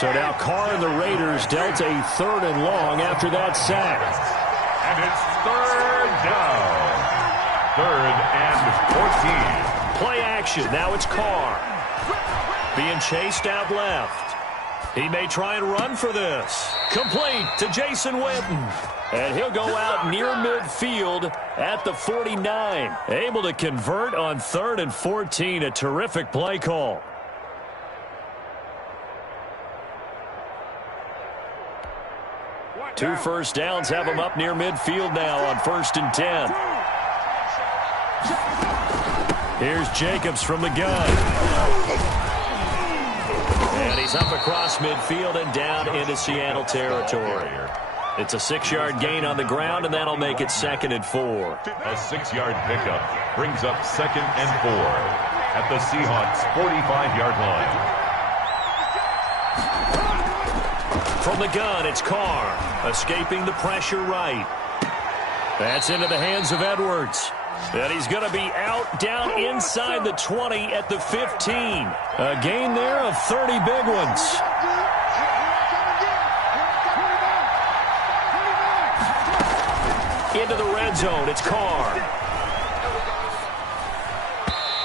So now Carr and the Raiders dealt a 3rd and long after that sack. And it's 3rd down. 3rd and 14. Play action. Now it's Carr. Being chased out left. He may try and run for this. Complete to Jason Witten. And he'll go out near midfield at the 49. Able to convert on 3rd and 14. A terrific play call. Two first downs have him up near midfield now on 1st and 10. Here's Jacobs from the gun. And he's up across midfield and down into Seattle territory. It's a 6-yard gain on the ground, and that'll make it 2nd and 4. A 6-yard pickup brings up 2nd and 4 at the Seahawks' 45-yard line. From the gun, it's Carr, escaping the pressure right. That's into the hands of Edwards. And he's going to be out down inside the 20 at the 15. A gain there of 30 big ones. Into the red zone, it's Carr.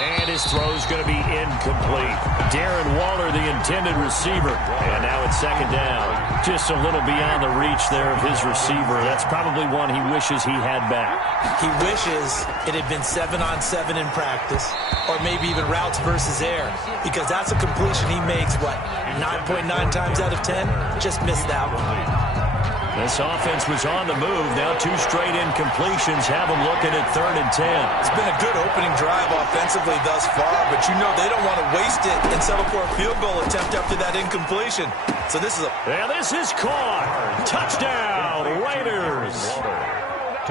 And his throw's going to be incomplete. Darren Waller, the intended receiver. And now it's 2nd down. Just a little beyond the reach there of his receiver. That's probably one he wishes he had back. He wishes it had been 7-on-7 in practice, or maybe even routes versus air, because that's a completion he makes, 9.9 times out of 10? Just missed that one. This offense was on the move. Now 2 straight incompletions have them looking at 3rd and 10. It's been a good opening drive offensively thus far, but you know they don't want to waste it and settle for a field goal attempt after that incompletion. So this is And this is caught. Touchdown, Raiders.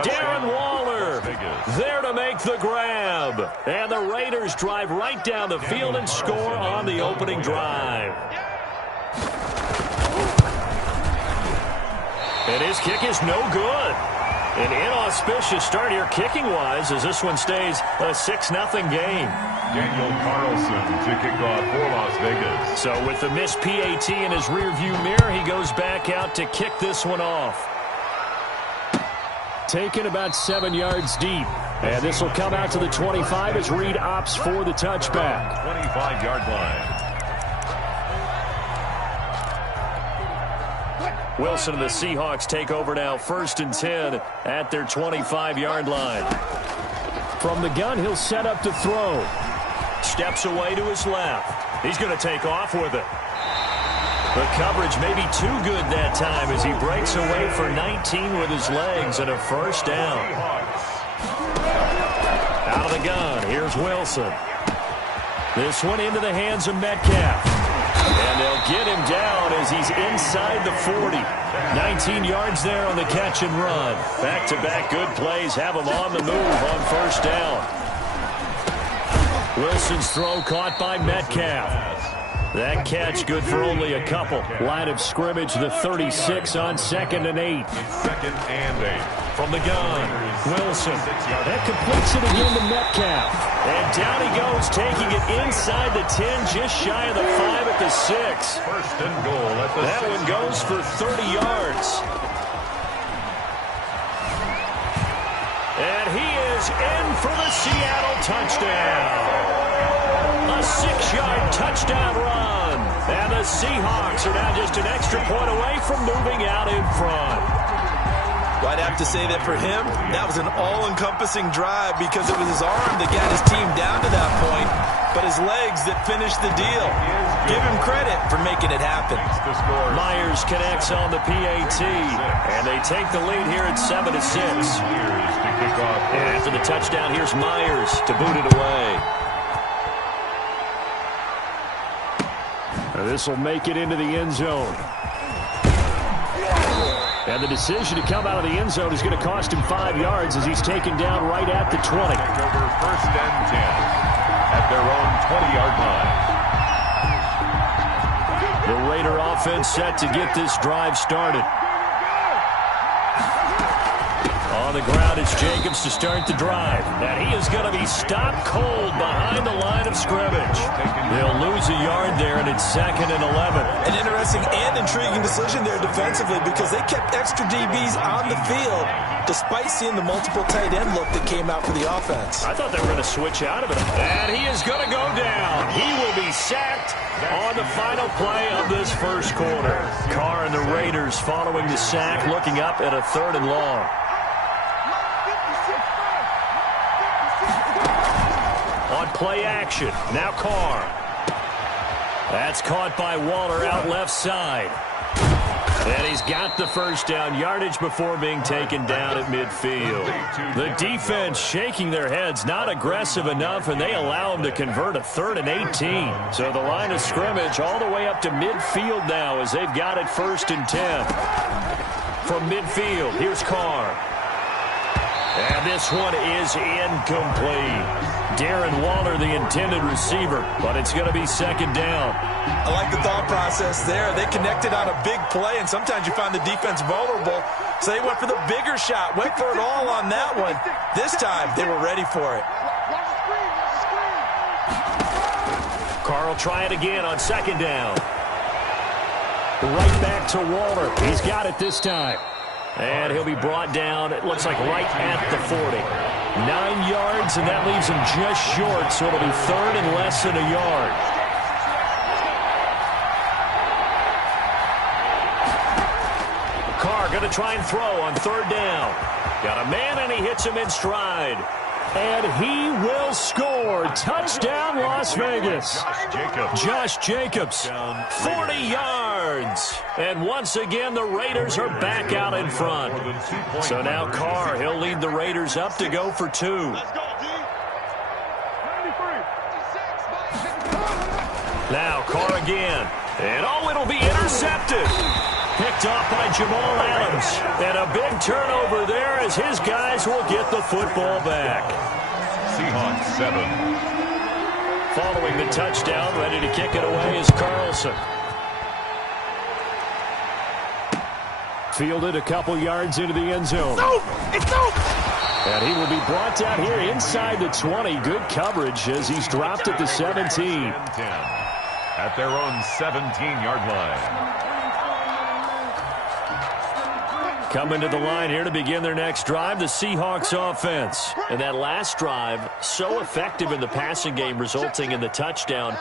Darren Waller there to make the grab. And the Raiders drive right down the field and score on the opening drive. And his kick is no good. An inauspicious start here kicking-wise as this one stays a 6-0 game. Daniel Carlson to kick off for Las Vegas. So with the missed PAT in his rearview mirror, he goes back out to kick this one off. Taken about 7 yards deep. And this will come out to the 25 as Reed opts for the touchback. 25-yard line. Wilson and the Seahawks take over now 1st and 10 at their 25-yard line. From the gun, he'll set up to throw. Steps away to his left. He's going to take off with it. The coverage may be too good that time as he breaks away for 19 with his legs and a 1st down. Out of the gun, here's Wilson. This one into the hands of Metcalf. And they'll get him down as he's inside the 40. 19 yards there on the catch and run. Back-to-back good plays have him on the move on 1st down. Wilson's throw caught by Metcalf. That catch good for only a couple. Line of scrimmage, the 36 on 2nd and 8. 2nd and 8. From the gun, Wilson. That completes it again to Metcalf. And down he goes, taking it inside the 10, just shy of the 5 at the 6. 1st and goal at the 6. That one goes for 30 yards. And he is in for the Seattle touchdown. A 6-yard touchdown run. And the Seahawks are now just an extra point away from moving out in front. Well, I'd have to say that for him, that was an all-encompassing drive because it was his arm that got his team down to that point, but his legs that finished the deal. Give him credit for making it happen. Myers connects on the PAT, and they take the lead here at 7-6. And after the touchdown, here's Myers to boot it away. This will make it into the end zone. And the decision to come out of the end zone is going to cost him 5 yards as he's taken down right at the 20. Over 1st and 10 at their own 20-yard line. The Raider offense set to get this drive started. On on the ground. It's Jacobs to start the drive. And he is going to be stopped cold behind the line of scrimmage. They'll lose a yard there, and it's 2nd and 11. An interesting and intriguing decision there defensively because they kept extra DBs on the field despite seeing the multiple tight end look that came out for the offense. I thought they were going to switch out of it. And he is going to go down. He will be sacked on the final play of this first quarter. Carr and the Raiders following the sack, looking up at a 3rd and long. On play action, now Carr. That's caught by Waller out left side. And he's got the first down, yardage before being taken down at midfield. The defense shaking their heads, not aggressive enough, and they allow him to convert a 3rd and 18. So the line of scrimmage all the way up to midfield now as they've got it 1st and 10. From midfield, here's Carr. And this one is incomplete. Darren Waller, the intended receiver, but it's going to be 2nd down. I like the thought process there. They connected on a big play, and sometimes you find the defense vulnerable. So they went for the bigger shot, went for it all on that one. This time, they were ready for it. Carr will try it again on 2nd down. Right back to Waller. He's got it this time. And he'll be brought down, it looks like right at the 40. 9 yards, and that leaves him just short, so it'll be 3rd and less than a yard. Carr going to try and throw on 3rd down. Got a man, and he hits him in stride. And he will score. Touchdown, Las Vegas. Josh Jacobs, 40 yards. And once again, the Raiders are back out in front. So now Carr, he'll lead the Raiders up to go for 2. Now Carr again. And oh, it'll be intercepted. Picked off by Jamal Adams. And a big turnover there as his guys will get the football back. Seahawks 7. Following the touchdown, ready to kick it away is Carlson. Fielded a couple yards into the end zone. It's over! And he will be brought down here inside the 20. Good coverage as he's dropped at the 17. At their own 17-yard line. Coming to the line here to begin their next drive, the Seahawks offense. And that last drive, so effective in the passing game, resulting in the touchdown.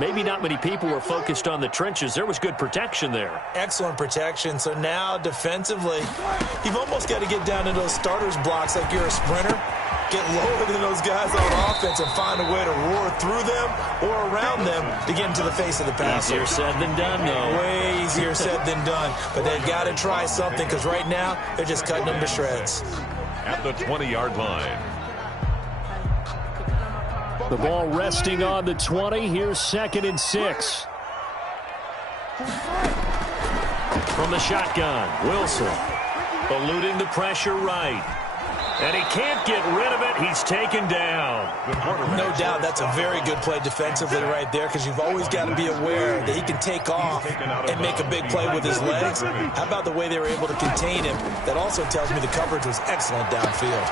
Maybe not many people were focused on the trenches. There was good protection there. Excellent protection. So now, defensively, you've almost got to get down to those starters blocks like you're a sprinter. Get lower than those guys on offense and find a way to roar through them or around them to get into the face of the passer. Easier said than done, though. Way easier said than done. But they've got to try something because right now they're just cutting them to shreds. At the 20-yard line. The ball resting on the 20. Here's 2nd and 6. From the shotgun, Wilson eluding the pressure right. And he can't get rid of it. He's taken down. No doubt that's a very good play defensively right there because you've always got to be aware that he can take off and make a big play with his legs. How about the way they were able to contain him? That also tells me the coverage was excellent downfield.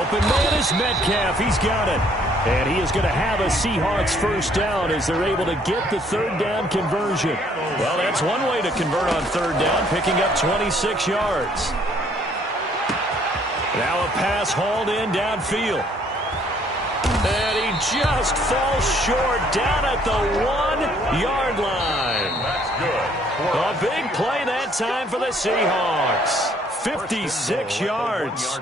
Open man is Metcalf. He's got it. And he is going to have a Seahawks first down as they're able to get the 3rd down conversion. Well, that's one way to convert on 3rd down, picking up 26 yards. Now a pass hauled in downfield. And he just falls short down at the 1-yard line. That's good. A big play that time for the Seahawks. 56 yards.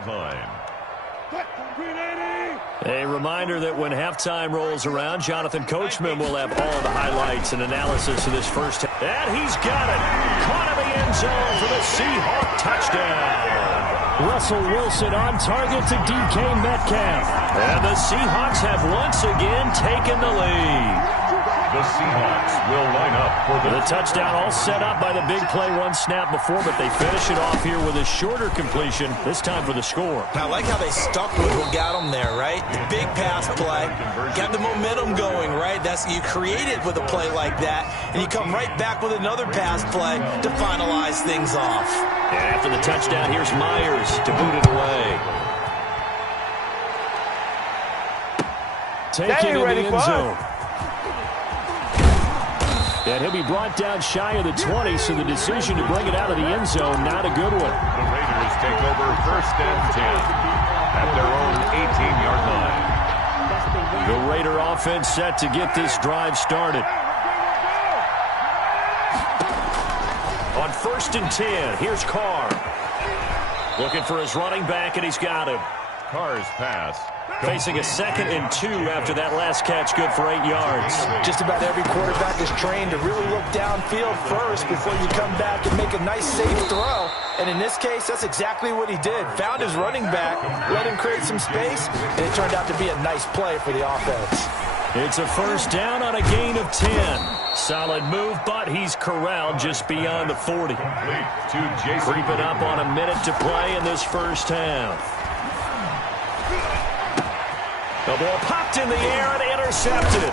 A reminder that when halftime rolls around, Jonathan Coachman will have all the highlights and analysis of this first half. And he's got it. Caught in the end zone for the Seahawk touchdown. Russell Wilson on target to DK Metcalf. And the Seahawks have once again taken the lead. The Seahawks will line up for the touchdown, all set up by the big play one snap before, but they finish it off here with a shorter completion, this time for the score. I like how they stuck with what got them there, right? The big pass play, got the momentum going, right? That's you create it with a play like that, and you come right back with another pass play to finalize things off. And after the touchdown, here's Myers to boot it away. Taken in the end zone. And he'll be brought down shy of the 20, so the decision to bring it out of the end zone, not a good one. The Raiders take over 1st and 10 at their own 18-yard line. The Raider offense set to get this drive started. On 1st and 10, here's Carr. Looking for his running back, and he's got him. Carr's pass. Facing a 2nd and 2 after that last catch, good for 8 yards. Just about every quarterback is trained to really look downfield first before you come back and make a nice, safe throw. And in this case, that's exactly what he did. Found his running back, let him create some space, and it turned out to be a nice play for the offense. It's a 1st down on a gain of 10. Solid move, but he's corralled just beyond the 40. Creeping up on a minute to play in this first half. The ball popped in the air and intercepted.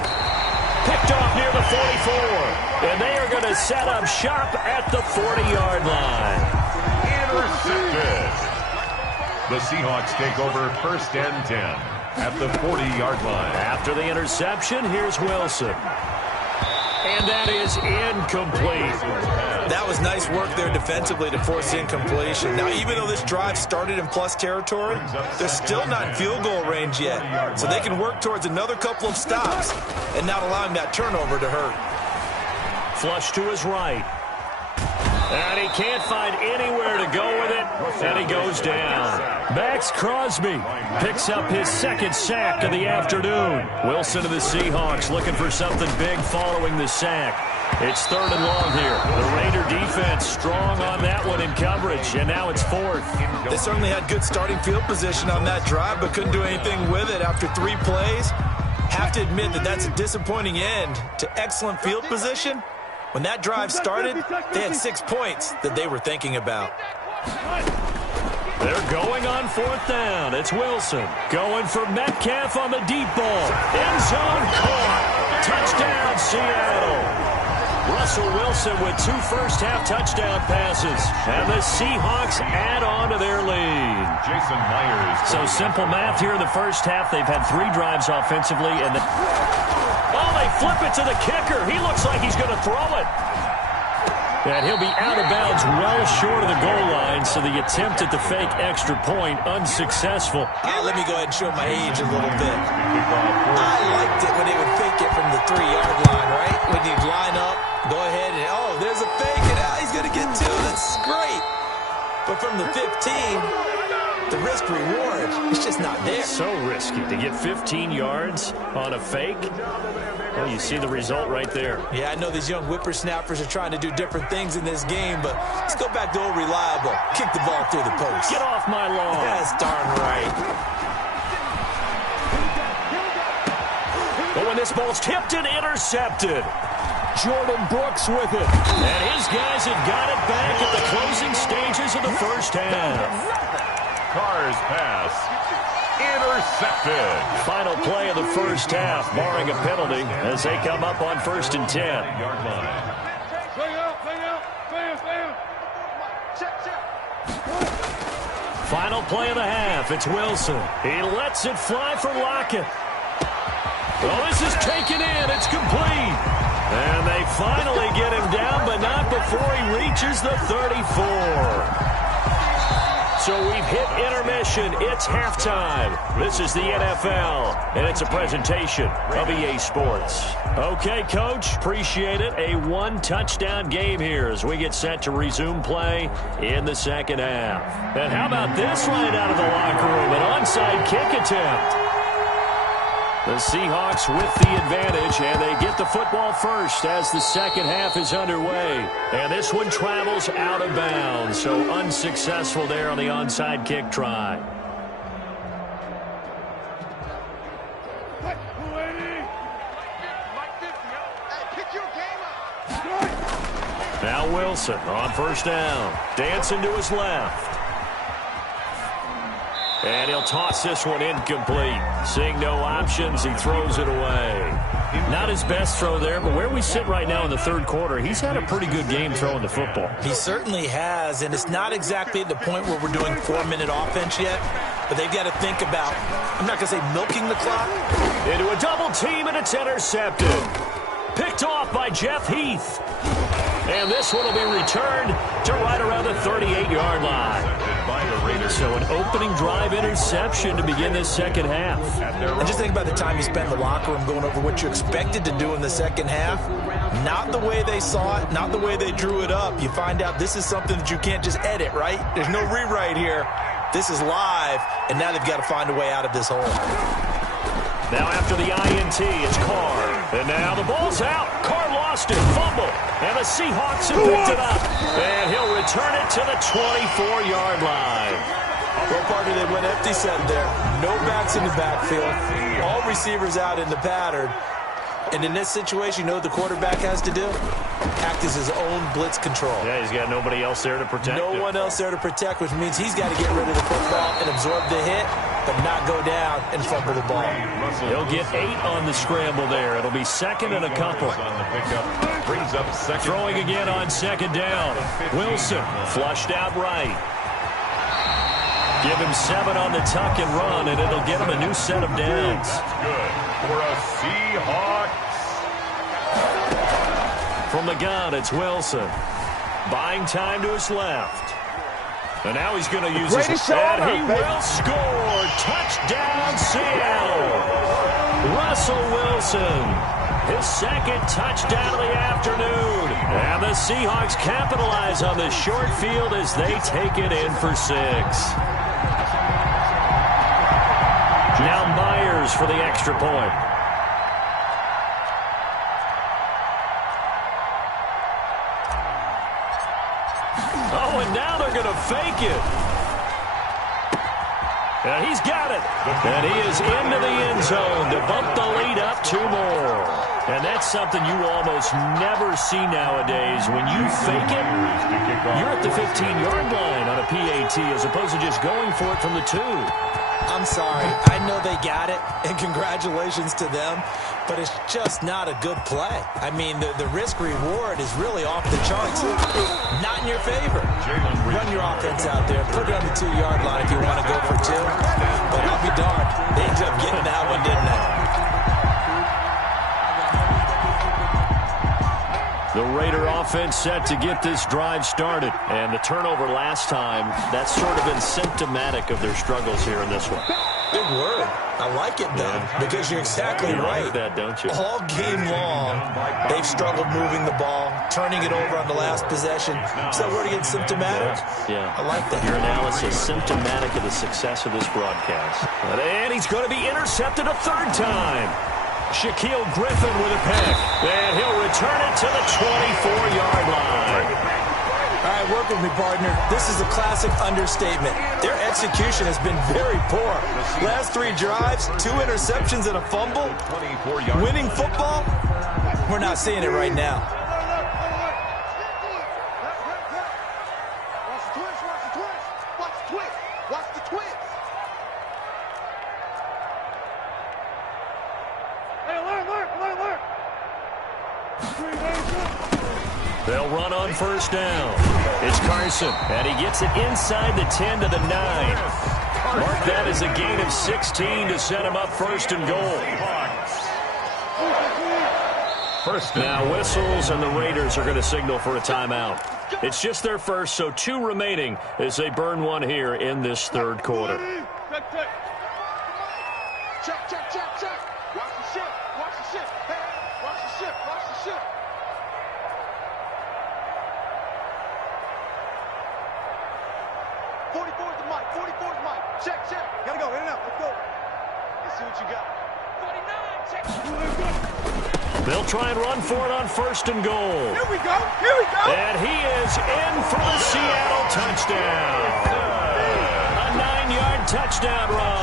Picked off near the 44. And they are going to set up shop at the 40-yard line. Intercepted. The Seahawks take over 1st and 10 at the 40-yard line. After the interception, here's Wilson. And that is incomplete. That was nice work there defensively to force incompletion. Now, even though this drive started in plus territory, they're still not in field goal range yet. So they can work towards another couple of stops and not allowing that turnover to hurt. Flush to his right. And he can't find anywhere to go with it, and he goes down. Max Crosby picks up his 2nd sack of the afternoon. Wilson of the Seahawks looking for something big following the sack. It's 3rd and long here. The Raider defense strong on that one in coverage, and now it's 4th. They certainly had good starting field position on that drive, but couldn't do anything with it after 3 plays. Have to admit that that's a disappointing end to excellent field position. When that drive started, they had 6 points that they were thinking about. They're going on 4th down. It's Wilson going for Metcalf on the deep ball. End zone caught. Touchdown, Seattle. Russell Wilson with 2 first-half touchdown passes. And the Seahawks add on to their lead. Jason Myers. So simple math here in the first half. They've had 3 drives offensively. And they flip it to the kicker. He looks like he's going to throw it. And he'll be out of bounds well short of the goal line. So the attempt at the fake extra point unsuccessful. Let me go ahead and show my age a little bit. I liked it when they would fake it from the 3-yard line, right? When you'd line up, go ahead and, there's a fake, and he's going to get 2. That's great. But from the 15, the risk-reward, it's just not there. So risky to get 15 yards on a fake. Well, you see the result right there. Yeah, I know these young whippersnappers are trying to do different things in this game, but let's go back to old reliable. Kick the ball through the post. Get off my lawn. That's darn right. But when this ball's tipped and intercepted, Jordan Brooks with it. And his guys have got it back at the closing stages of the first half. Carr's pass. Intercepted. Final play of the first half, barring a penalty, as they come up on 1st and 10. Yard line. Final play of the half. It's Wilson. He lets it fly for Lockett. Well, this is taken in. It's complete. And they finally get him down, but not before he reaches the 34. So we've hit intermission. It's halftime. This is the NFL, and it's a presentation of EA Sports. Okay, Coach, appreciate it. A 1-touchdown game here as we get set to resume play in the second half. And how about this right out of the locker room? An onside kick attempt. The Seahawks with the advantage, and they get the football first as the second half is underway. And this one travels out of bounds, so unsuccessful there on the onside kick try. Now Wilson on 1st down. Dancing to his left. And he'll toss this one incomplete. Seeing no options, he throws it away. Not his best throw there, but where we sit right now in the third quarter, he's had a pretty good game throwing the football. He certainly has, and it's not exactly at the point where we're doing 4-minute offense yet, but they've got to think about, I'm not going to say milking the clock. Into a double team, and it's intercepted. Picked off by Jeff Heath. And this one will be returned to right around the 38-yard line. So an opening drive interception to begin this second half. And just think about the time you spent in the locker room going over what you expected to do in the second half. Not the way they saw it, not the way they drew it up. You find out this is something that you can't just edit, right? There's no rewrite here. This is live, and now they've got to find a way out of this hole. Now after the INT, it's Carr. And now the ball's out. Carr lost it, fumble. And the Seahawks have picked it up. And he'll return it to the 24-yard line. Well, partner, they went empty set there. No backs in the backfield. All receivers out in the pattern. And in this situation, you know what the quarterback has to do? Act as his own blitz control. Yeah, he's got nobody else there to protect him. No one else there to protect, which means he's got to get rid of the football and absorb the hit, but not go down and fumble the ball. He'll get 8 on the scramble there. It'll be second and a couple. Throwing again on second down. Wilson flushed out right. Give him 7 on the tuck and run, and it'll get him a new set of downs. That's good for a Seahawks. From the gun, it's Wilson. Buying time to his left. And now he's going to use his... And he will score. Touchdown, Seattle. Russell Wilson. His second touchdown of the afternoon. And the Seahawks capitalize on the short field as they take it in for 6. Now Myers for the extra point. Oh, and now they're going to fake it. And he's got it. And he is into the end zone to bump the lead up 2 more. And that's something you almost never see nowadays. When you fake it, you're at the 15-yard line on a PAT as opposed to just going for it from the 2. I'm sorry. I know they got it, and congratulations to them, but it's just not a good play. I mean, the risk-reward is really off the charts. Not in your favor. Run your offense out there. Put it on the 2-yard line if you want to go for 2. But I'll be darned. They ended up getting that one, didn't they? The Raider offense set to get this drive started. And the turnover last time, that's sort of been symptomatic of their struggles here in this one. Big word. I like it, though, because you're exactly right. You like that, don't you? All game long, they've struggled moving the ball, turning it over on the last possession. Is that word again, symptomatic? Yeah. I like that. Your analysis, symptomatic of the success of this broadcast. And he's going to be intercepted a 3rd time. Shaquille Griffin with a pick. And he'll return it to the 24-yard line. All right, work with me, partner. This is a classic understatement. Their execution has been very poor. Last 3 drives, 2 interceptions and a fumble. Winning football? We're not seeing it right now. Watch the twist, watch the twist, watch the twist, watch the twist. Hey, alert. They'll run on 1st down. It's Carson, and he gets it inside the 10 to the 9. Mark that as a gain of 16 to set him up 1st and goal. Now whistles, and the Raiders are going to signal for a timeout. It's just their first, so 2 remaining as they burn one here in this 3rd quarter. Check. Watch the ship. Hey, watch the ship. 44's the mic. Check. Gotta go, in and out. Let's go. Let's see what you got. 49, check. They'll try and run for it on 1st and goal. Here we go. And he is in for the Seattle touchdown. A 9-yard touchdown run.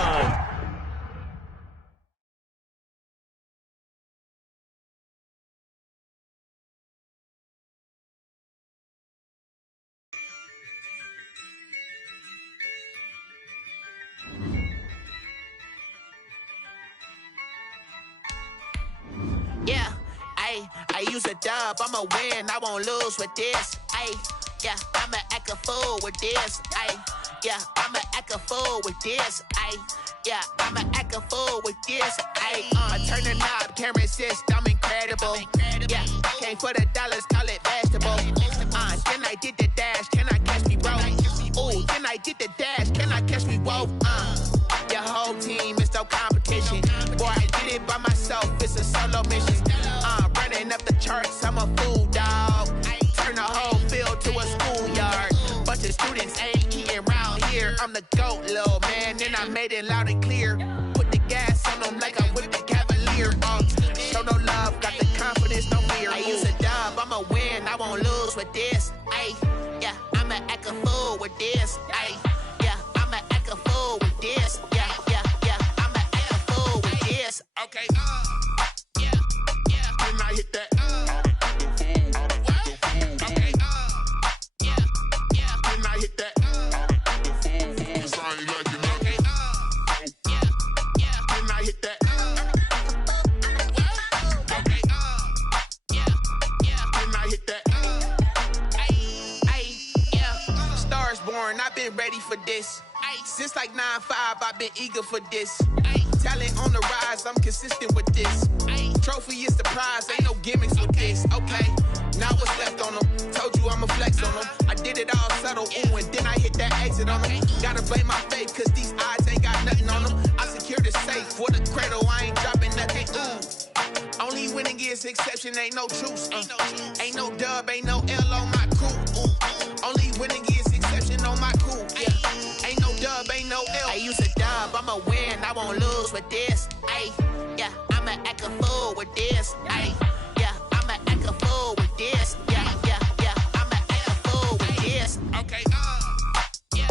I use a dub, I'ma win, I won't lose with this. Ay, yeah, I'ma act a fool with this. Ay, yeah, I'ma act a fool with this. Ay, yeah, I'ma act a fool with this. Ay, turn the knob, camera assist, I'm incredible. Yeah, came for the dollars, call it vegetable. Then I did the dash, can I catch me, bro? Ooh, then I did the dash, can I catch me, whoa? Your whole team is no competition. Boy, I did it by myself, it's a solo mission. Running up the charts, I'm a fool, dog. Turn the whole field to a schoolyard. Bunch of students ain't eating round here. I'm the GOAT, little man, and I made it loud and clear. Put the gas on them like I'm with the Cavalier. Show no love, got the confidence, no fear. I use a dub, I'ma win, I won't lose with this. Ay, yeah, I'ma act a fool with this. Ay, yeah, I'ma act a fool with this. Yeah, yeah, yeah, I'ma act a fool with this. Okay, yeah, yeah, when I hit that. Okay, yeah, yeah, when I hit that. It's only like you know. Okay, yeah, yeah, when I hit that. Okay, yeah, yeah, when I hit that. Ay, yeah, stars born, I've been ready for this. Since like 9-5, I've been eager for this. Talent on the rise, I'm consistent with this. Trophy is the prize, ain't no gimmicks with this. Okay, now what's left on them? Told you I'ma flex on them. I did it all subtle, ooh, and then I hit that exit on them. Gotta blame my faith, cause these odds ain't got nothing on them. I secured the safe for the cradle, I ain't dropping nothing, ooh. Only winning is exception, ain't no truce. Ain't no dub, ain't no L on my crew. Only winning is exception on my crew. Yeah. Ain't no dub, ain't no L. I use a dub, I'ma win, I won't lose with this. Ay, yeah, I'ma act a fool with this. Ay, yeah, I'ma act a fool with this. Yeah, yeah, yeah, I'ma act a fool with this. Okay, yeah,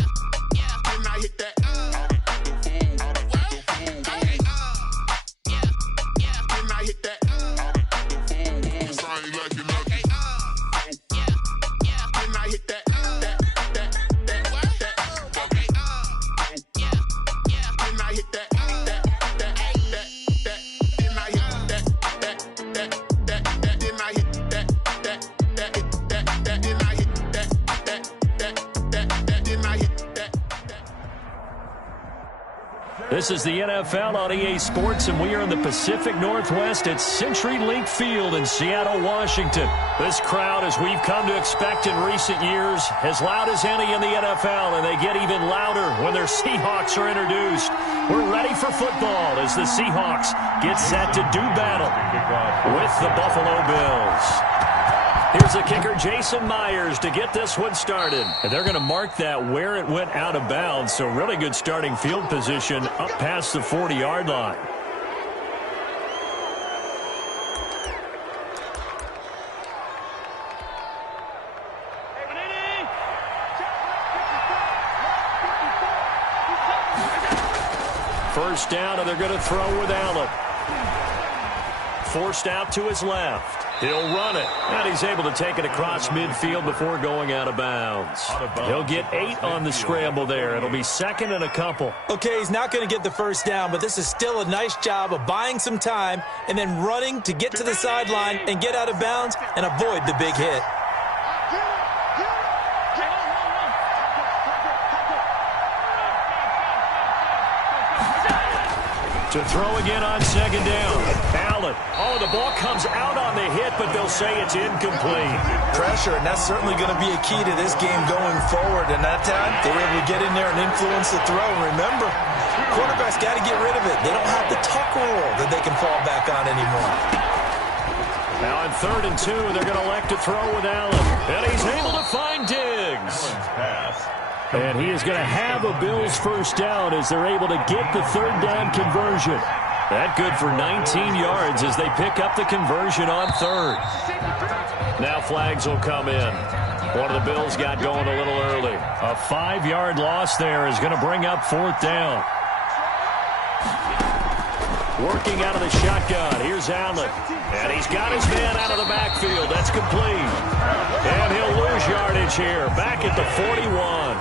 yeah, when I hit that. Okay, yeah, yeah, when I hit that. It's only like you know. Okay, yeah, yeah, when I hit that. This is the NFL on EA Sports, and we are in the Pacific Northwest at CenturyLink Field in Seattle, Washington. This crowd, as we've come to expect in recent years, as loud as any in the NFL, and they get even louder when their Seahawks are introduced. We're ready for football as the Seahawks get set to do battle with the Buffalo Bills. Here's the kicker, Jason Myers, to get this one started. And they're going to mark that where it went out of bounds, so really good starting field position up past the 40-yard line. First down, and they're going to throw with Allen. Forced out to his left. He'll run it, and he's able to take it across midfield before going out of bounds. He'll get 8 on the scramble there. It'll be second and a couple. Okay, he's not going to get the first down, but this is still a nice job of buying some time and then running to get to the sideline and get out of bounds and avoid the big hit. To throw again on second down. Allen. Oh, the ball comes out on the hit, but they'll say it's incomplete. Pressure, and that's certainly going to be a key to this game going forward. And that time, they were able to get in there and influence the throw. Remember, quarterbacks got to get rid of it. They don't have the tuck rule that they can fall back on anymore. Now on 3rd and 2, they're going to elect to throw with Allen. And he's able to find Diggs. And he is going to have a Bills first down as they're able to get the third down conversion. That good for 19 yards as they pick up the conversion on 3rd. Now flags will come in. One of the Bills got going a little early. A 5-yard loss there is going to bring up 4th down. Working out of the shotgun. Here's Allen. And he's got his man out of the backfield. That's complete. And he'll lose yardage here. Back at the 41.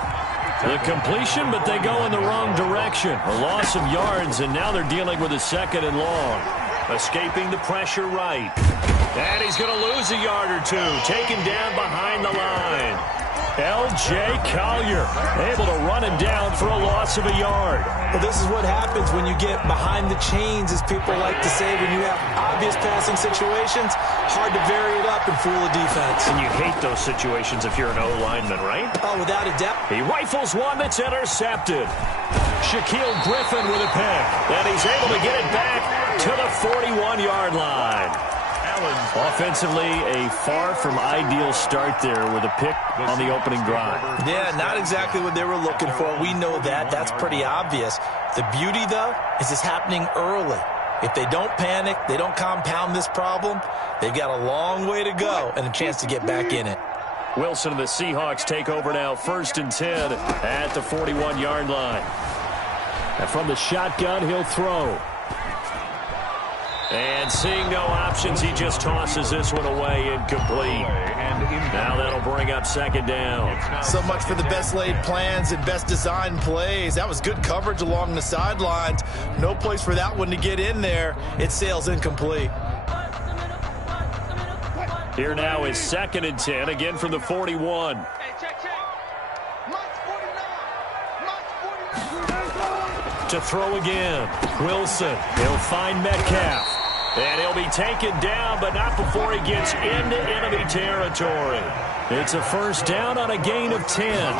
The completion, but they go in the wrong direction. A loss of yards, and now they're dealing with a 2nd and long. Escaping the pressure right. And he's going to lose a yard or two, taken down behind the line. L.J. Collier able to run him down for a loss of a yard. Well, this is what happens when you get behind the chains, as people like to say. When you have obvious passing situations, hard to vary it up and fool a defense. And you hate those situations if you're an O-lineman, right? Oh, without a doubt. He rifles one that's intercepted. Shaquille Griffin with a pick. And he's able to get it back to the 41-yard line. Offensively, a far from ideal start there with a pick on the opening drive. Yeah, not exactly what they were looking for. We know that. That's pretty obvious. The beauty, though, is it's happening early. If they don't panic, they don't compound this problem, they've got a long way to go and a chance to get back in it. Wilson and the Seahawks take over now, 1st and 10 at the 41-yard line. And from the shotgun, he'll throw. And seeing no options, he just tosses this one away, incomplete. Now that'll bring up 2nd down. So much for the best laid plans and best designed plays. That was good coverage along the sidelines. No place for that one to get in there. It sails incomplete. Here now is 2nd and 10, again from the 41. Hey, check. Mike's 49. To throw again. Wilson. He'll find Metcalf. And he'll be taken down, but not before he gets into enemy territory. It's a 1st down on a gain of 10.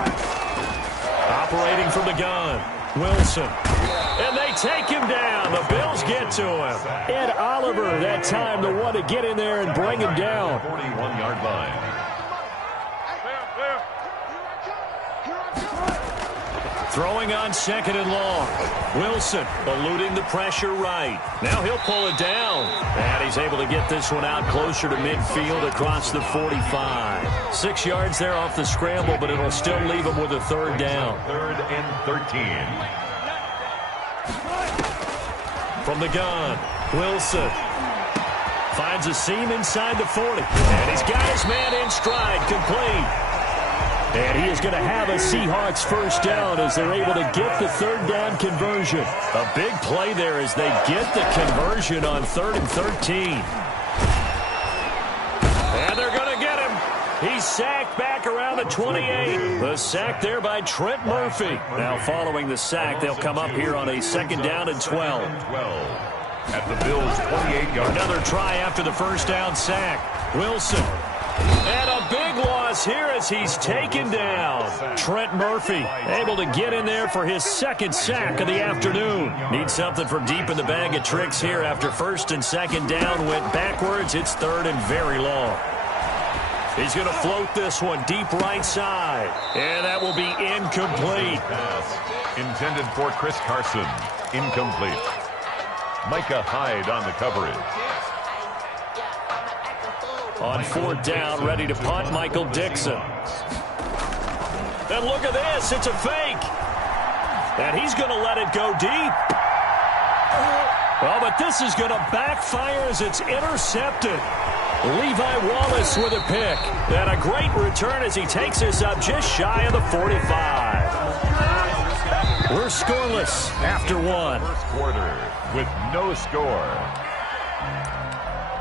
Operating from the gun. Wilson. And they take him down. The Bills get to him. Ed Oliver, that time, the one to get in there and bring him down. 41-yard line. Throwing on 2nd and long. Wilson eluding the pressure right. Now he'll pull it down. And he's able to get this one out closer to midfield across the 45. 6 yards there off the scramble, but it'll still leave him with a 3rd down. 3rd and 13. From the gun, Wilson finds a seam inside the 40. And he's got his man in stride, complete. And he is going to have a Seahawks 1st down as they're able to get the 3rd down conversion. A big play there as they get the conversion on 3rd and 13. And they're going to get him. He's sacked back around the 28. The sack there by Trent Murphy. Now following the sack, they'll come up here on a 2nd down and 12. At the Bills' 28-yard. Another try after the 1st down sack. Wilson. And a big loss here as he's taken down. Trent Murphy able to get in there for his 2nd sack of the afternoon. Needs something from deep in the bag of tricks here after 1st and 2nd down went backwards. It's 3rd and very long. He's going to float this one deep right side. And that will be incomplete. Pass intended for Chris Carson. Incomplete. Micah Hyde on the coverage. On 4th down, ready to punt, Michael Dixon. And look at this, it's a fake. And he's going to let it go deep. Well, but this is going to backfire as it's intercepted. Levi Wallace with a pick. And a great return as he takes this up just shy of the 45. We're scoreless after 1. First quarter with no score.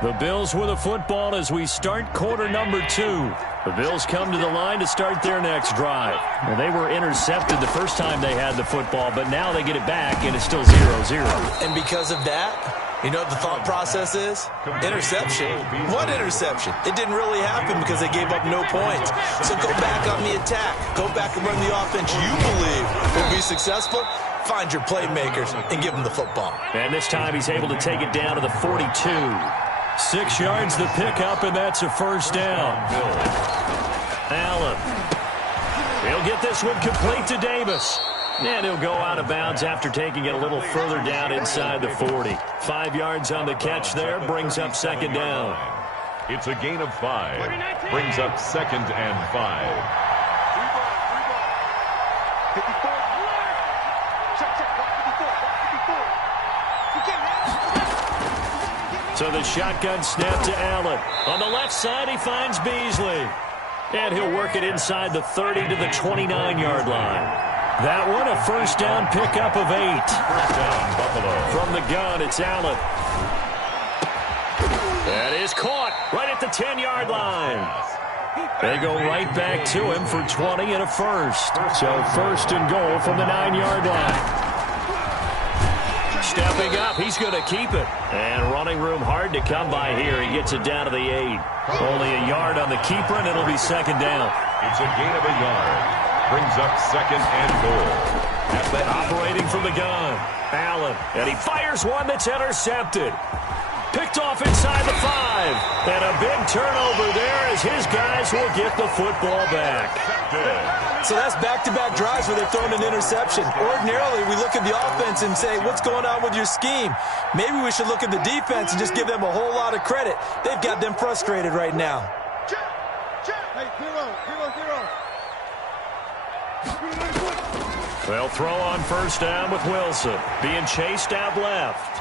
The Bills with a football as we start quarter number 2. The Bills come to the line to start their next drive. Well, they were intercepted the first time they had the football, but now they get it back, and it's still 0-0. And because of that, you know what the thought process is? Interception. What interception? It didn't really happen because they gave up no points. So go back on the attack. Go back and run the offense you believe will be successful. Find your playmakers and give them the football. And this time he's able to take it down to the 42. 6 yards the pickup, and that's a 1st down. Allen. He'll get this one complete to Davis. And he'll go out of bounds after taking it a little further down inside the 40. 5 yards on the catch there, brings up 2nd down. It's a gain of 5. Brings up 2nd and 5. 54. Check. 54. So the shotgun snap to Allen. On the left side, he finds Beasley. And he'll work it inside the 30 to the 29-yard line. That one, a 1st down pickup of 8. 1st down, Buffalo. From the gun, it's Allen. That is caught right at the 10-yard line. They go right back to him for 20 and a first. So first and goal from the 9-yard line. Stepping up, he's going to keep it. And running room hard to come by here. He gets it down to the 8. Only a yard on the keeper, and it'll be second down. It's a gain of a yard. Brings up second and goal. Operating from the gun, Allen. And he fires one that's intercepted. Picked off inside the 5. And a big turnover there as his guys will get the football back. So that's back-to-back drives where they've thrown an interception. Ordinarily, we look at the offense and say, what's going on with your scheme? Maybe we should look at the defense and just give them a whole lot of credit. They've got them frustrated right now. Hey, 0. They'll throw on first down with Wilson. Being chased out left.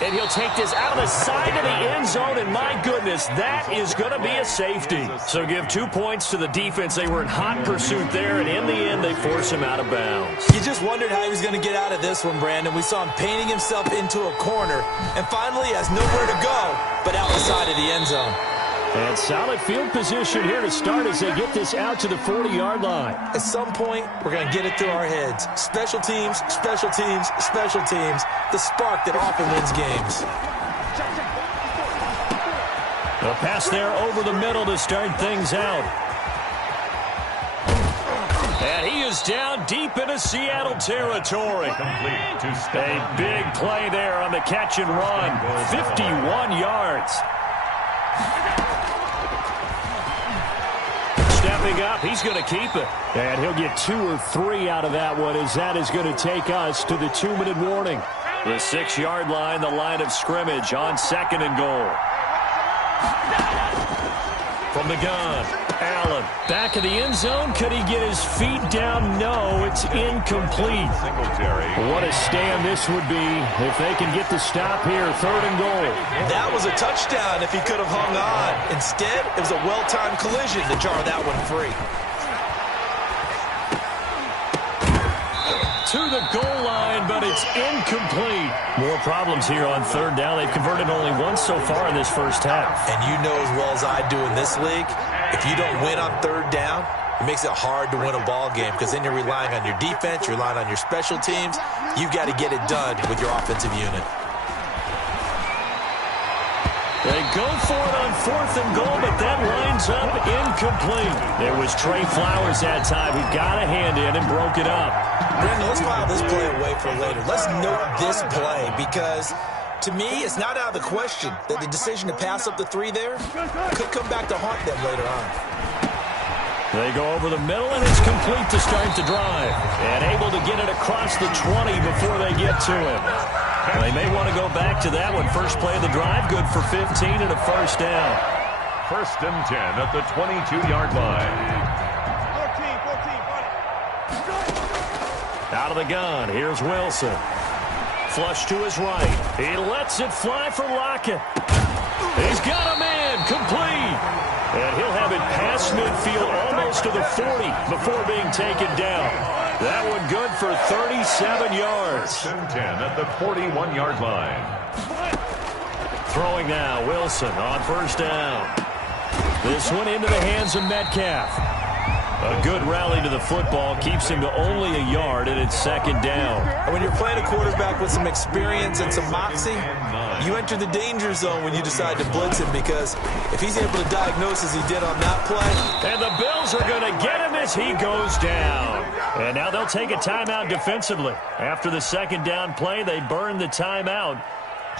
And he'll take this out of the side of the end zone, and my goodness, that is going to be a safety. So give 2 points to the defense. They were in hot pursuit there, and in the end, they force him out of bounds. You just wondered how he was going to get out of this one, Brandon. We saw him painting himself into a corner, and finally has nowhere to go but out the side of the end zone. And solid field position here to start as they get this out to the 40-yard line. At some point, we're going to get it through our heads. Special teams, special teams, special teams. The spark that often wins games. A pass there over the middle to start things out. And he is down deep into Seattle territory. A big play there on the catch and run. 51 yards. Stepping up, he's going to keep it. And he'll get 2 or 3 out of that one as that is going to take us to the 2-minute warning. The 6-yard line, the line of scrimmage on second and goal. From the gun, Allen. Back of the end zone. Could he get his feet down? No, it's incomplete. What a stand this would be if they can get the stop here. Third and goal. That was a touchdown if he could have hung on. Instead, it was a well-timed collision to jar that one free. To the goal line, but it's incomplete. More problems here on third down. They've converted only once so far in this first half. And you know as well as I do in this league, if you don't win on third down, it makes it hard to win a ball game because then you're relying on your defense, you're relying on your special teams. You've got to get it done with your offensive unit. They go for it on fourth and goal, but that lines up incomplete. There was Trey Flowers that time who got a hand in and broke it up. Brandon, let's file this play away for later. Let's note this play because, to me, it's not out of the question that the decision to pass up the 3 there could come back to haunt them later on. They go over the middle, and it's complete to start the drive. And able to get it across the 20 before they get to him. They may want to go back to that one. First play of the drive, good for 15 and a first down. First and 10 at the 22-yard line. 14, Out of the gun, here's Wilson. Flush to his right. He lets it fly for Lockett. He's got a man, complete. And he'll have it past midfield almost to the 40 before being taken down. That one good for 37 yards. First and 10 at the 41-yard line. Throwing now, Wilson on first down. This one into the hands of Metcalf. A good rally to the football keeps him to only a yard, and it's second down. And when you're playing a quarterback with some experience and some moxie, you enter the danger zone when you decide to blitz him because if he's able to diagnose as he did on that play. And the Bills are going to get him as he goes down. And now they'll take a timeout defensively. After the second down play, they burn the timeout,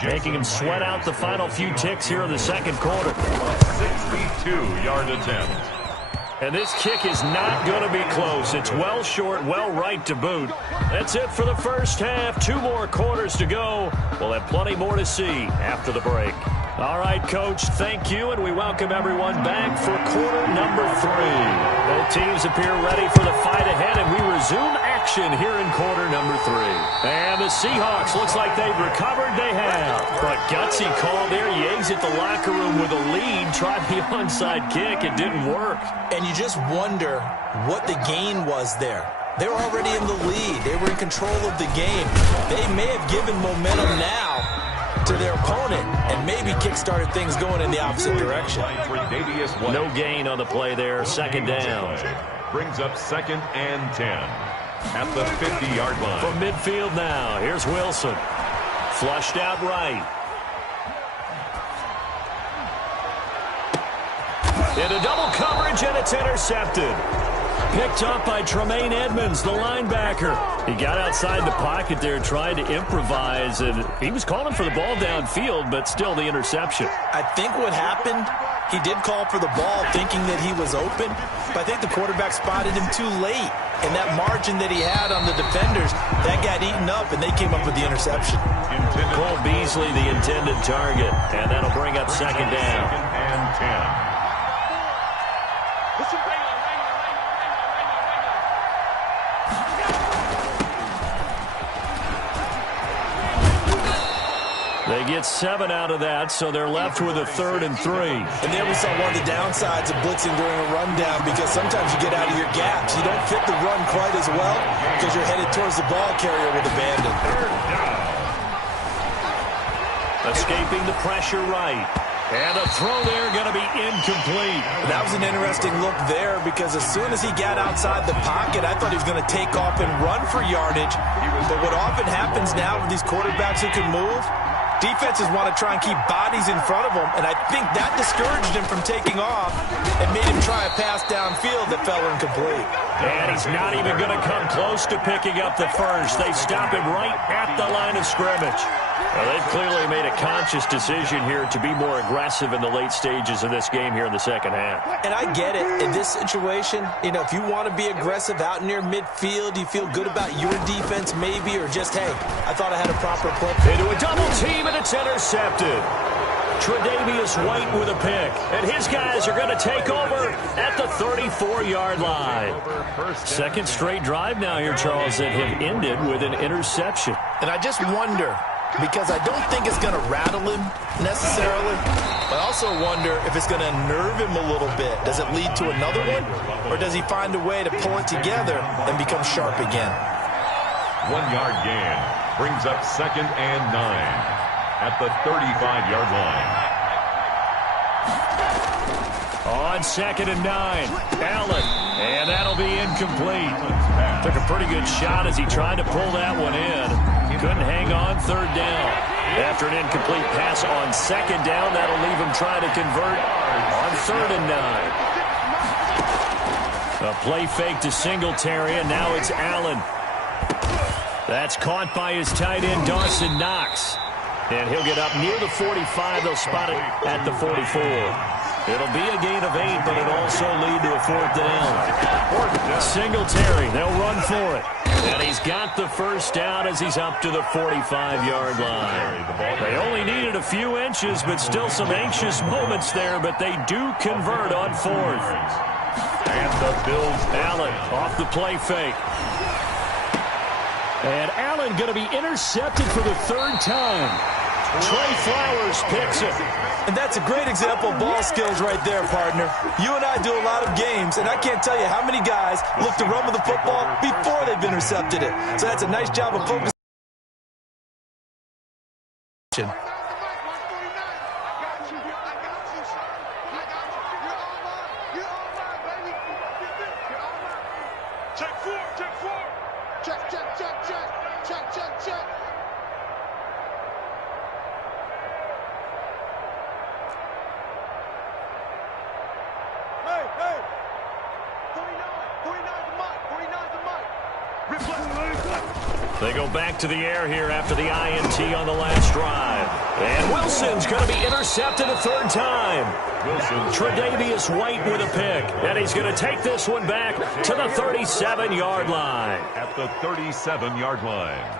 making him sweat out the final few ticks here in the second quarter. 62-yard attempt. And this kick is not going to be close. It's well short, well right to boot. That's it for the first half. 2 more quarters to go. We'll have plenty more to see after the break. All right, Coach, thank you, and we welcome everyone back for quarter number 3. Both teams appear ready for the fight ahead, and we resume action here in quarter number 3. And the Seahawks, looks like they've recovered. They have. But gutsy call there. He exit the locker room with a lead. Tried the onside kick. It didn't work. And you just wonder what the gain was there. They were already in the lead. They were in control of the game. They may have given momentum now to their opponent and maybe kick-started things going in the opposite direction. No gain on the play there. Second down. Brings up 2nd and 10 at the 50-yard line. From midfield now, here's Wilson. Flushed out right. Into double coverage, and it's intercepted. Picked up by Tremaine Edmonds, the linebacker. He got outside the pocket there, trying to improvise, and he was calling for the ball downfield, but still the interception. I think what happened, he did call for the ball thinking that he was open, but I think the quarterback spotted him too late. And that margin that he had on the defenders, that got eaten up, and they came up with the interception. Cole Beasley, the intended target, and that'll bring up second down. 2nd and 10. They get 7 out of that, so they're left with a 3rd and 3. And there we saw one of the downsides of blitzing during a rundown, because sometimes you get out of your gaps. You don't fit the run quite as well because you're headed towards the ball carrier with abandon. Escaping the pressure right. And a throw there going to be incomplete. That was an interesting look there, because as soon as he got outside the pocket, I thought he was going to take off and run for yardage. But what often happens now with these quarterbacks who can move, defenses want to try and keep bodies in front of them, and I think that discouraged him from taking off and made him try a pass downfield that fell incomplete. And he's not even going to come close to picking up the first. They stop him right at the line of scrimmage. Well, they've clearly made a conscious decision here to be more aggressive in the late stages of this game here in the second half. And I get it. In this situation, you know, if you want to be aggressive out near midfield, you feel good about your defense maybe, or just, hey, I thought I had a proper play. Into a double team, and it's intercepted. Tre'Davious White with a pick, and his guys are going to take over at the 34-yard line. Second straight drive now here, Charles, that have ended with an interception. And I just wonder, because I don't think it's going to rattle him necessarily, but I also wonder if it's going to unnerve him a little bit. Does it lead to another one, or does he find a way to pull it together and become sharp again? 1-yard gain brings up 2nd and 9 at the 35-yard line. On 2nd and 9, Allen, and that'll be incomplete. Took a pretty good shot as he tried to pull that one in. Couldn't hang on 3rd down. After an incomplete pass on 2nd down, that'll leave him trying to convert on 3rd and 9. A play fake to Singletary, and now it's Allen. That's caught by his tight end, Dawson Knox. And he'll get up near the 45. They'll spot it at the 44. It'll be a gain of 8, but it'll also lead to a 4th down. Singletary, they'll run for it. And he's got the first down as he's up to the 45-yard line. They only needed a few inches, but still some anxious moments there, but they do convert on 4th. And the Bills. Allen off the play fake. And Allen going to be intercepted for the 3rd time. Trey Flowers picks it. And that's a great example of ball skills right there, partner. You and I do a lot of games, and I can't tell you how many guys look to run with the football before they've intercepted it. So that's a nice job of focusing. They go back to the air here after the INT on the last drive. And Wilson's going to be intercepted a 3rd time. Tre'Davious White with a pick. And he's going to take this one back to the 37-yard line. At the 37-yard line.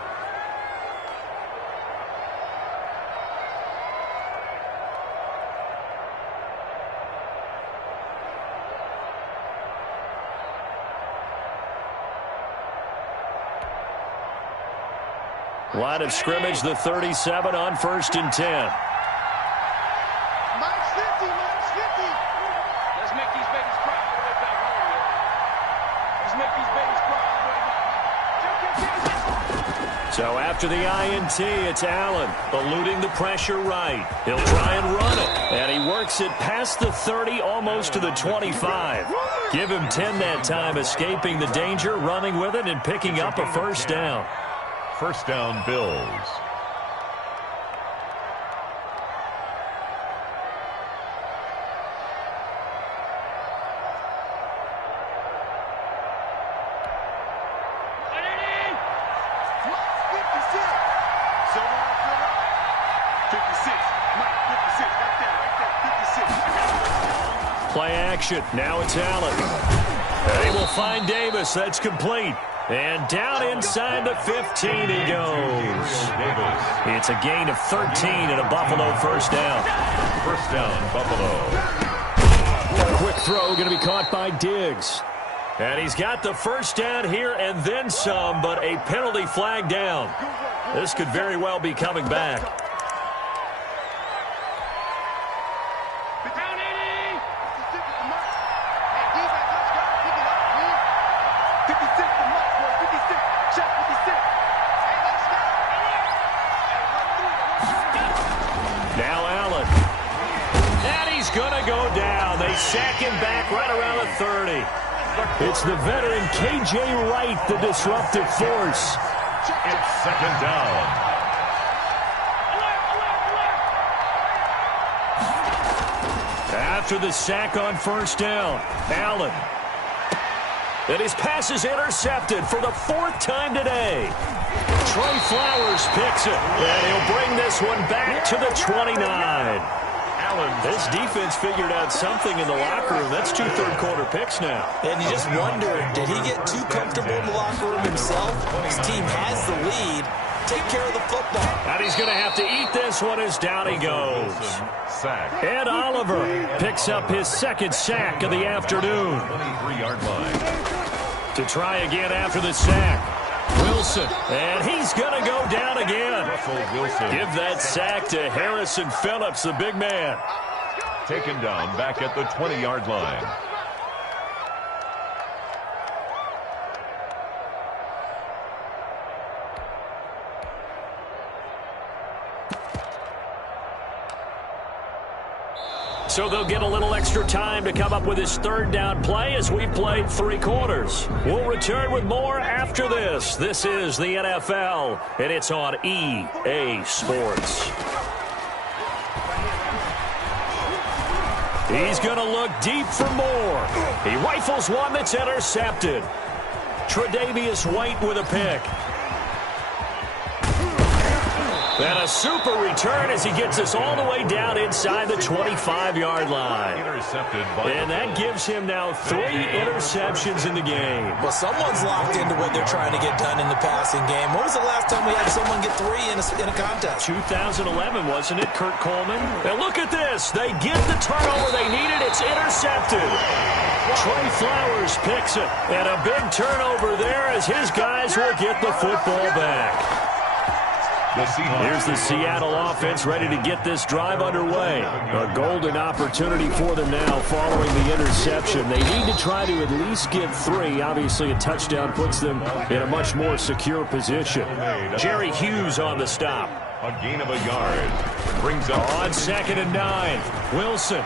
Line of scrimmage, the 37 on 1st and 10. Mike's 50, Mike's 50. Let's make these babies cry all the way back home here. Let's make these babies cry all the way back. So after the INT, it's Allen eluding the pressure right. He'll try and run it. And he works it past the 30, almost to the 25. Give him 10 that time, escaping the danger, running with it, and picking up a first down. First down, Bills. Play action. Now it's Allen. And he will find Davis. That's complete. And down inside the 15 he goes. It's a gain of 13 and a Buffalo first down. First down, Buffalo. A quick throw going to be caught by Diggs. And he's got the first down here and then some, but a penalty flag down. This could very well be coming back. Sack him back right around the 30. It's the veteran K.J. Wright, the disruptive force. It's second down. After the sack on first down, Allen. And his pass is intercepted for the 4th time today. Trey Flowers picks it, and he'll bring this one back to the 29. This defense figured out something in the locker room. That's 2 third-quarter picks now. And you just wonder, did he get too comfortable in the locker room himself? His team has the lead. Take care of the football. And he's going to have to eat this one as down he goes. Sack. Ed Oliver picks up his 2nd sack of the afternoon. 23-yard line. To try again after the sack. Wilson, and he's going to go down again. Russell Wilson. Give that sack to Harrison Phillips, the big man. Taken down back at the 20-yard line. So they'll get a little extra time to come up with his 3rd down play as we've played 3 quarters. We'll return with more after this. This is the NFL, and it's on EA Sports. He's going to look deep for more. He rifles one that's intercepted. Tre'Davious White with a pick. And a super return as he gets us all the way down inside the 25-yard line. And that gives him now 3 interceptions in the game. Well, someone's locked into what they're trying to get done in the passing game. When was the last time we had someone get 3 in a contest? 2011, wasn't it, Kurt Coleman? And look at this. They get the turnover they needed. It's intercepted. Trey Flowers picks it. And a big turnover there as his guys will get the football back. Here's the Seattle offense ready to get this drive underway. A golden opportunity for them now following the interception. They need to try to at least get 3. Obviously, a touchdown puts them in a much more secure position. Jerry Hughes on the stop. A gain of a yard. Brings up on 2nd and 9. Wilson.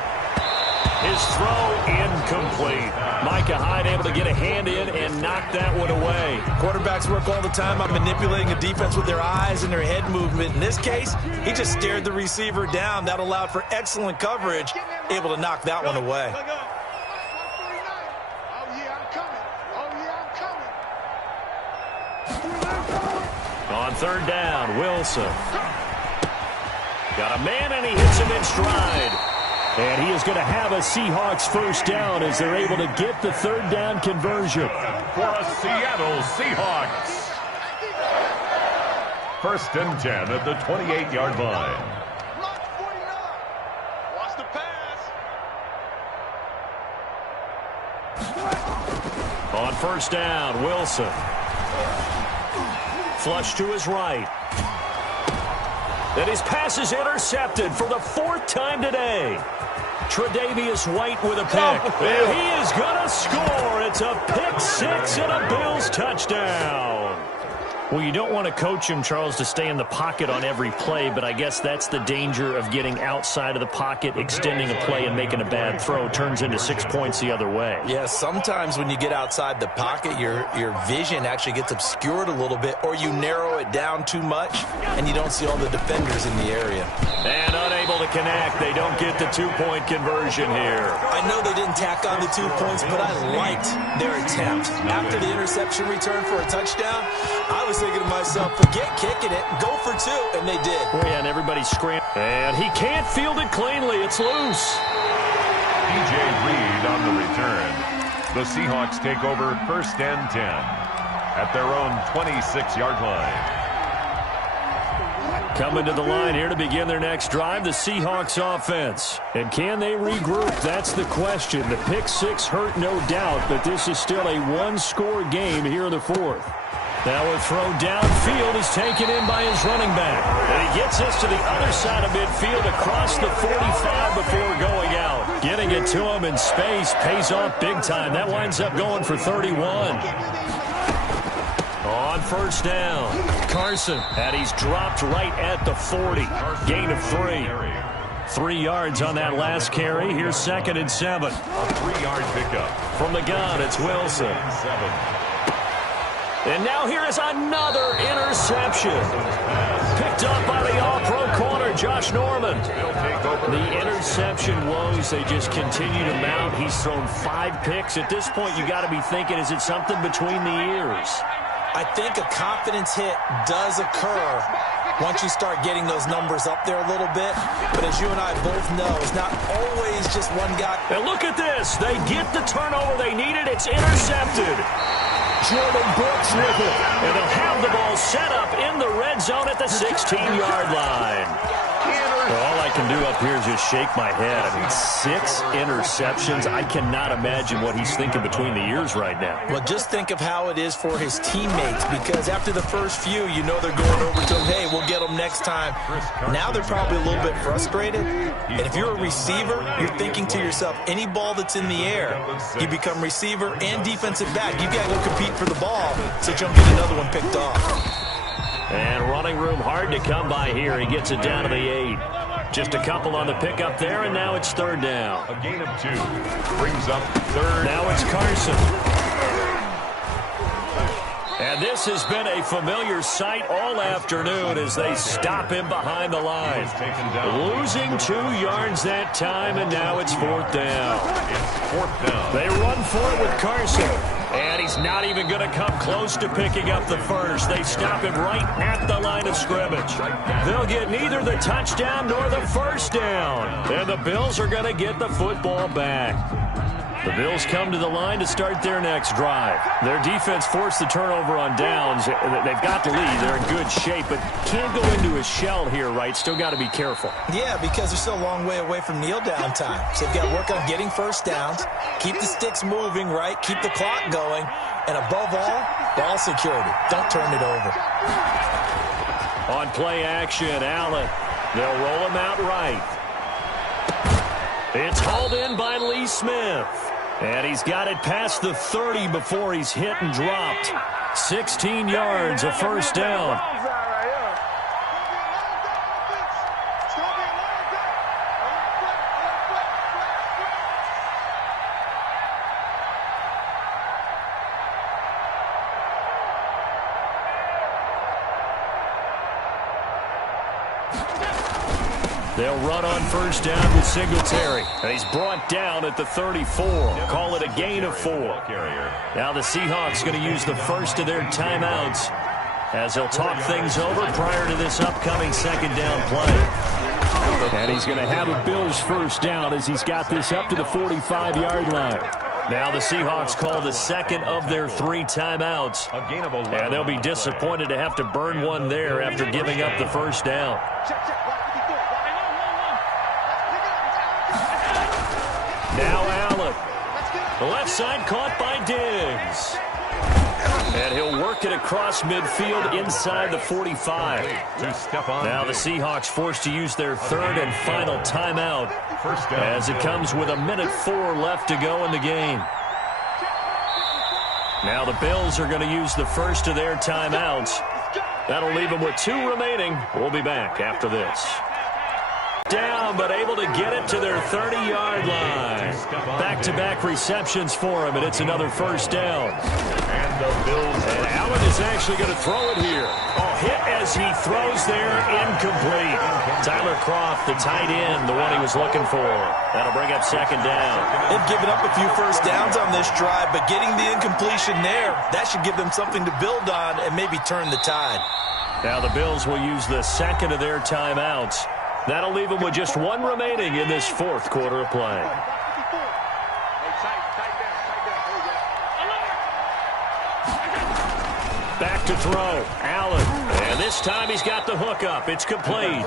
His throw incomplete. Micah Hyde able to get a hand in and knock that one away. Quarterbacks work all the time on manipulating a defense with their eyes and their head movement. In this case, he just stared the receiver down. That allowed for excellent coverage, able to knock that one away. On 3rd down, Wilson. Got a man and he hits him in stride. And he is going to have a Seahawks first down as they're able to get the 3rd down conversion. For a Seattle Seahawks. 1st and 10 at the 28-yard line. Watch the pass. On 1st down, Wilson. Flush to his right. And his pass is intercepted for the 4th time today. Tre'Davious White with a pick. And he is going to score. It's a pick 6 and a Bills touchdown. Well, you don't want to coach him, Charles, to stay in the pocket on every play, but I guess that's the danger of getting outside of the pocket, extending a play, and making a bad throw. Turns into 6 points the other way. Yeah, sometimes when you get outside the pocket, your vision actually gets obscured a little bit, or you narrow it down too much, and you don't see all the defenders in the area. And unable to connect. They don't get the two-point conversion here. I know they didn't tack on the 2 points, but I liked their attempt. After the interception return for a touchdown, I was thinking to myself, forget kicking it, go for 2, and they did. Yeah, and everybody's scrambling. And he can't field it cleanly. It's loose. DJ Reed on the return. The Seahawks take over 1st and 10 at their own 26-yard line. Coming to the line here to begin their next drive, the Seahawks offense. And can they regroup? That's the question. The pick 6 hurt, no doubt, but this is still a one-score game here in the 4th. Now a throw downfield is taken in by his running back. And he gets us to the other side of midfield across the 45 before going out. Getting it to him in space pays off big time. That winds up going for 31. On 1st down, Carson, and he's dropped right at the 40. Gain of 3. 3 yards on that last carry. Here's 2nd and 7. A 3-yard pickup. From the gun, it's Wilson. And now here is another interception. Picked up by the all-pro corner, Josh Norman. The interception woes, they just continue to mount. He's thrown 5 picks. At this point, you got to be thinking, is it something between the ears? I think a confidence hit does occur once you start getting those numbers up there a little bit. But as you and I both know, it's not always just one guy. And look at this. They get the turnover they needed. It's intercepted. Jordan Brooks with it. And they'll have the ball set up in the red zone at the 16-yard line. All I can do up here is just shake my head. I mean, 6 interceptions. I cannot imagine what he's thinking between the ears right now. Well, just think of how it is for his teammates, because after the first few, you know they're going over to him, hey, we'll get them next time. Now they're probably a little bit frustrated. And if you're a receiver, you're thinking to yourself, any ball that's in the air, you become receiver and defensive back. You've got to go compete for the ball so you don't get another one picked off. And running room hard to come by here. He gets it down to the 8. Just a couple on the pickup there, and now it's 3rd down. A gain of 2 brings up 3rd. Now it's Carson. And this has been a familiar sight all afternoon as they stop him behind the line. Losing 2 yards that time, and now it's 4th down. It's 4th down. They run for it with Carson. And he's not even going to come close to picking up the first. They stop him right at the line of scrimmage. They'll get neither the touchdown nor the first down. And the Bills are going to get the football back. The Bills come to the line to start their next drive. Their defense forced the turnover on downs. They've got the lead. They're in good shape, but can't go into a shell here, right? Still got to be careful. Yeah, because they're still a long way away from kneel down time. So they've got to work on getting first downs, keep the sticks moving, right? Keep the clock going, and above all, ball security. Don't turn it over. On play action, Allen. They'll roll him out right. It's hauled in by Lee Smith. And he's got it past the 30 before he's hit and dropped. 16 yards, a first down. They'll run on first down with Singletary. And he's brought down at the 34. Call it a gain of 4. Now the Seahawks going to use the first of their timeouts as they'll talk things over prior to this upcoming 2nd down play. And he's going to have a Bills first down as he's got this up to the 45-yard line. Now the Seahawks call the 2nd of their 3 timeouts. And they'll be disappointed to have to burn one there after giving up the first down. Now Allen. The left side caught by Diggs. And he'll work it across midfield inside the 45. Now the Seahawks forced to use their 3rd and final timeout as it comes with 1:04 left to go in the game. Now the Bills are going to use the first of their timeouts That'll leave him with 2 remaining. We'll be back after this. Down, but able to get it to their 30-yard line. Back-to-back receptions for him, and it's another first down. And the Bills. And Allen is actually going to throw it here. Oh, hit as he throws there, incomplete. Tyler Kroft, the tight end, the one he was looking for. That'll bring up second down. They've given up a few first downs on this drive, but getting the incompletion there, that should give them something to build on and maybe turn the tide. Now the Bills will use the second of their timeouts. That'll leave them with just 1 remaining in this fourth quarter of play. Back to throw. Allen. And this time he's got the hook up. It's complete.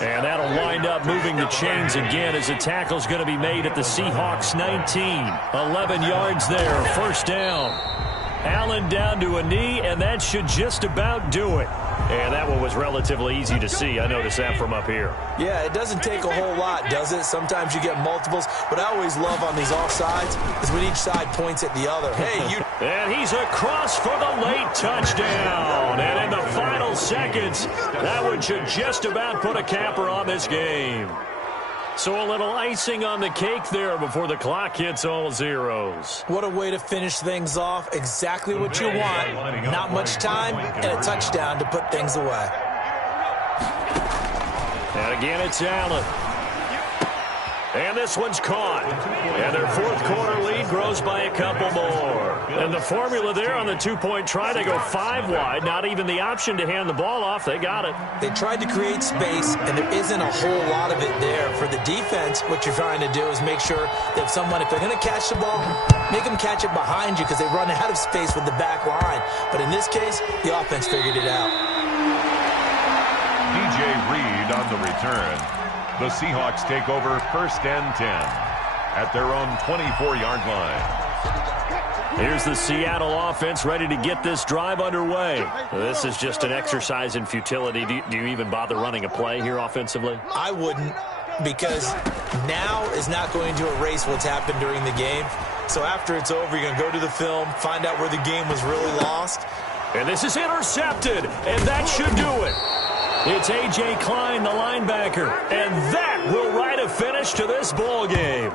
And that'll wind up moving the chains again as the tackle's going to be made at the Seahawks 19. 11 yards there. First down. Allen down to a knee, and that should just about do it. And that one was relatively easy to see. I noticed that from up here. Yeah, it doesn't take a whole lot, does it? Sometimes you get multiples. What I always love on these offsides is when each side points at the other. Hey, you... And he's across for the late touchdown. And in the final seconds, that one should just about put a capper on this game. So a little icing on the cake there before the clock hits all zeros. What a way to finish things off. Exactly what you want. Not much time and a touchdown to put things away. And again, it's Allen. And this one's caught. And their fourth quarter lead grows by a couple more. And the formula there on the two-point try, they go 5 wide. Not even the option to hand the ball off. They got it. They tried to create space, and there isn't a whole lot of it there. For the defense, what you're trying to do is make sure that if they're going to catch the ball, make them catch it behind you because they run out of space with the back line. But in this case, the offense figured it out. DJ Reed on the return. The Seahawks take over first and 10 at their own 24-yard line. Here's the Seattle offense ready to get this drive underway. This is just an exercise in futility. Do you even bother running a play here offensively? I wouldn't, because now is not going to erase what's happened during the game. So after it's over, you're going to go to the film, find out where the game was really lost. And this is intercepted, and that should do it. It's A.J. Klein, the linebacker, and that will write a finish to this ball game.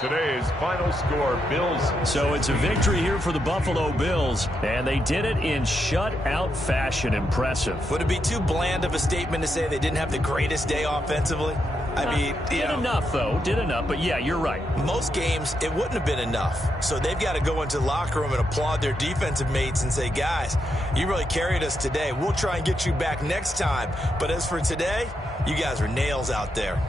Today's final score, Bills. So it's a victory here for the Buffalo Bills, and they did it in shutout fashion. Impressive. Would it be too bland of a statement to say they didn't have the greatest day offensively? I mean, did enough, though. Did enough, but yeah, you're right. Most games, it wouldn't have been enough. So they've got to go into the locker room and applaud their defensive mates and say, guys, you really carried us today. We'll try and get you back next time. But as for today, you guys were nails out there.